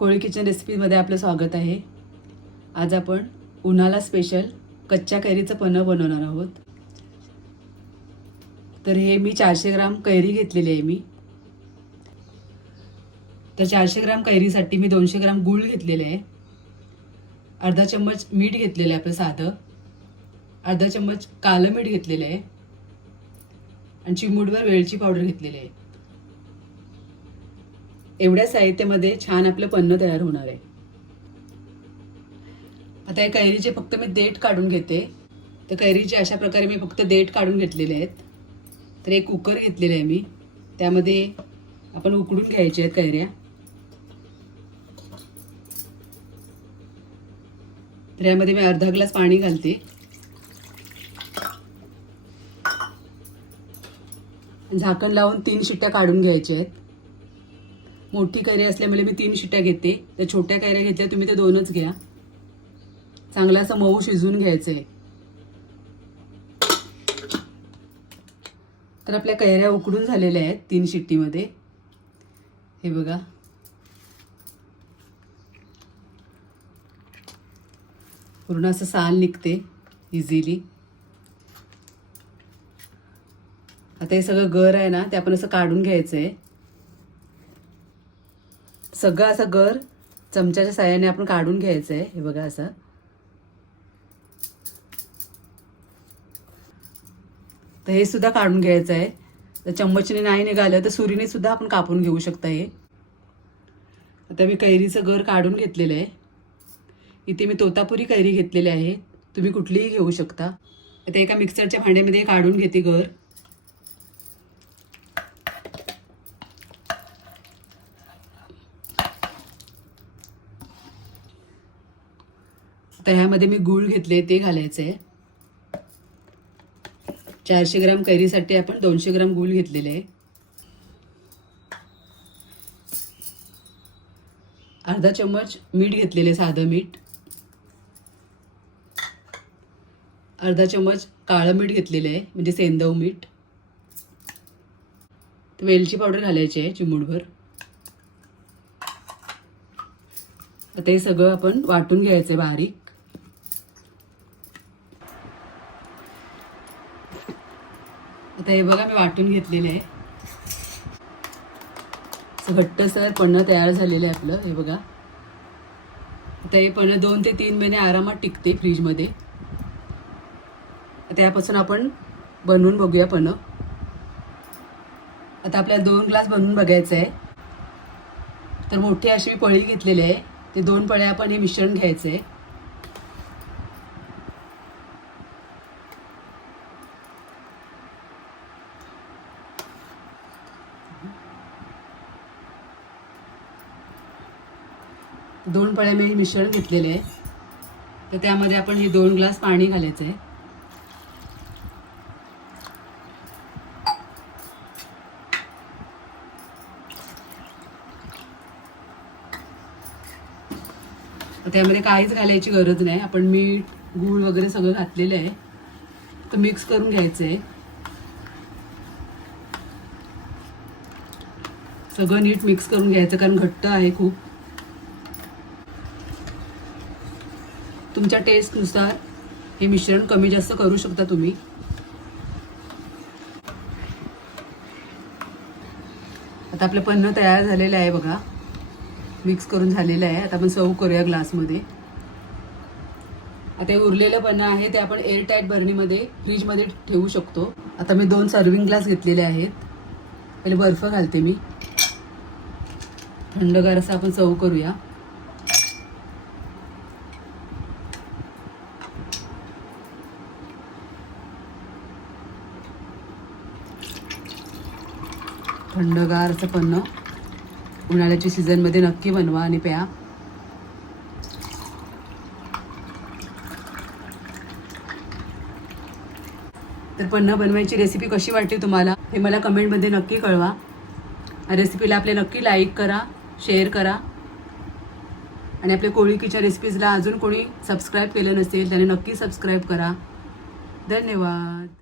कोळी kitchen रेसिपीमध्ये आपलं स्वागत आहे. आज आपण उन्हाळा स्पेशल कच्च्या कैरीचं पन्ह बनवणार आहोत. तर हे मी चारशे ग्राम कैरी घेतलेली आहे मी. तर चारशे ग्राम कैरीसाठी मी दोनशे ग्राम गूळ घेतलेले आहे. अर्धा चम्मच मीठ घेतलेलं आहे आपलं साधं. अर्धा चम्मच कालं मीठ घेतलेलं आहे. आणि चिमूटभर वेलची पावडर घेतलेली आहे. एवढ्या साहित्यामध्ये छान आपलं पन्न तयार होणार आहे. आता या कैरीचे फक्त मी देठ काढून घेते. तर कैरीचे अशा प्रकारे मी फक्त देठ काढून घेतलेले आहेत. तर एक कुकर घेतलेलं आहे मी. त्यामध्ये आपण उकडून घ्यायचे आहेत कैऱ्या. तर यामध्ये मी अर्धा ग्लास पाणी घालते. झाकण लावून तीन शिट्ट्या काढून घ्यायच्या आहेत. मोठी कैऱ्या असल्यामुळे मी तीन शिट्ट्या घेते. त्या छोट्या कैऱ्या घेतल्या तुम्ही ते दोनच घ्या. चांगलं असं मऊ शिजवून घ्यायचं आहे तर आपल्या कैऱ्या उकडून झालेल्या आहेत तीन शिट्टीमध्ये. हे बघा. पूर्ण असं साल निघते इझिली आता हे सगळं गर आहे ना ते आपण असं काढून घ्यायचं आहे सगळं असं गर चमच्याच्या साह्याने आपण काढून घ्यायचं आहे हे बघा असं. तर हे सुद्धा काढून घ्यायचं आहे तर चम्मचने नाही निघालं तर सुरीने सुद्धा आपण कापून घेऊ शकता हे. आता मी कैरीचं गर काढून घेतलेलं आहे. इथे मी तोतापुरी कैरी घेतलेली आहे. तुम्ही कुठलीही घेऊ शकता. आता एका मिक्सरच्या भांड्यामध्ये काढून घेते गर. आता ह्यामध्ये मी गूळ घेतले ते घालायचं. आहे चारशे ग्राम कैरीसाठी आपण दोनशे ग्राम गूळ घेतलेले. आहे अर्धा चम्मच मीठ घेतलेले साधं मीठ. अर्धा चम्मच काळं मीठ घेतलेलं आहे म्हणजे सेंदव मीठ. वेलची पावडर घालायची आहे चिमूटभर. आता हे सगळं आपण वाटून घ्यायचं आहे बारीक. आता हे बघा मी वाटून घेतलेलं आहे. घट्ट घट्टसर पन्ह तयार झालेलं आहे आपलं हे बघा. आता हे पन्ह दोन ते तीन महिने आरामात टिकते फ्रीजमध्ये. त्यापासून आपण बनवून बघूया पन्ह आता आपल्याला दोन ग्लास बनवून बघायचं आहे. तर मोठी अशी मी पळी घेतलेली आहे. ते दोन पळ्या आपण हे मिश्रण घ्यायचं आहे. दोन पळ्या मी हे मिश्रण घेतलेले आहे तर त्यामध्ये आपण हे दोन ग्लास पाणी घालायचं आहे. त्यामध्ये काहीच घालायची गरज नाही. आपण मीठ गूळ वगैरे सगळं घातलेलं आहे. तर मिक्स करून घ्यायचं आहे. सगळं नीट मिक्स करून घ्यायचं कारण घट्ट आहे खूप. तुमच्या टेस्टनुसार हे मिश्रण कमी जास्त करू शकता तुम्ही. आता आपलं पन्न तयार झालेलं आहे बघा. मिक्स करून झालेलं आहे. आता आपण सर्व करूया ग्लासमध्ये आता हे उरलेलं पन्न आहे ते आपण एअरटाईट बरणीमध्ये फ्रीजमध्ये ठेवू शकतो. आता मी दोन सर्विंग ग्लास घेतलेले आहेत. पहिले बर्फ घालते मी. थंडगार असं आपण सर्व करूया. थंडगार असं पन्न उन्हाळ्याच्या सीझनमध्ये नक्की बनवा आणि प्या. तर पन्न बनवायची रेसिपी कशी वाटली तुम्हाला हे मला कमेंटमध्ये नक्की कळवा. रेसिपीला आपले नक्की लाईक करा शेअर करा. आणि आपल्या कोळी रेसिपीजला अजून कोणी सबस्क्राईब केलं नसेल त्याने नक्की सबस्क्राईब करा. धन्यवाद.